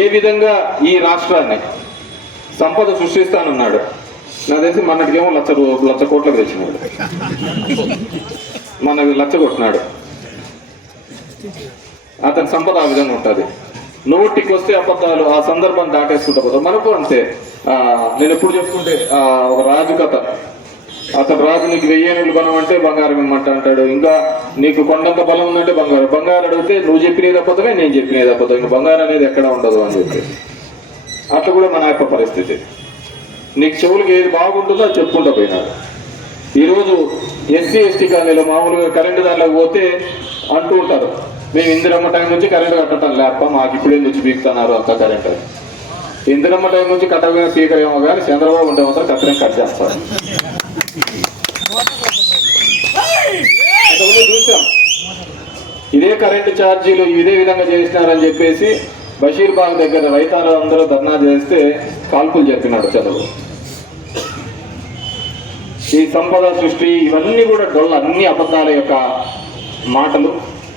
ఏ విధంగా ఈ రాష్ట్రాన్ని సంపద సృష్టిస్తానన్నాడు. నాకు తెలిసి మొన్నటికేమో లక్ష కోట్లకు తెచ్చినాడు, మనకి లక్ష కొట్టినాడు. అతని సంపద ఆ విధంగా ఉంటుంది. నోటికి వస్తే అబద్ధాలు, ఆ సందర్భాన్ని దాటేసుకుంటా పోతాం. మనకు అంతే. నేను ఎప్పుడు చెప్పుకుంటే ఒక రాజు కథ, అతను రాజు నీకు 1000 ఏనుగులు కొనమంటే బంగారం ఇమ్మంట అంటాడు. ఇంకా నీకు కొండంత బలం ఉందంటే బంగారం అడిగితే నువ్వు చెప్పినది అబద్ధమే, నేను చెప్పినది అబద్ధం, ఇంకా బంగారం అనేది ఎక్కడ ఉండదు అని చెప్పి. అట్లా కూడా మన యొక్క పరిస్థితి. నీకు చెవులకి ఏది బాగుంటుందో అది చెప్పుకుంటూ పోయినాడు. ఈరోజు ఎస్సీ ఎస్టీ కాలనీలో మామూలుగా కరెంటు దానిలోకి పోతే అంటూ ఉంటారు, మేము ఇందిరమ్మ టైం నుంచి కరెంటు కట్టడం లేప, మాకు ఇప్పుడేం వచ్చి పీకుతున్నారు అంత కరెంటు. ఇందిరమ్మ టైం నుంచి కట్టగా పీకరేమో కానీ చంద్రబాబు ఉంటే మాత్రం కట్టడం కట్ చేస్తారు. చూసాం ఇదే కరెంటు ఛార్జీలు ఇదే విధంగా చేసినారని చెప్పేసి బషీర్బాగ్ దగ్గర రైతాలు అందరూ ధర్నా చేస్తే కాల్పులు చెప్పినాడు చంద్రబాబు. ఈ సంపద సృష్టి ఇవన్నీ కూడా డొల్ల, అన్ని అబద్ధాల యొక్క మాటలు.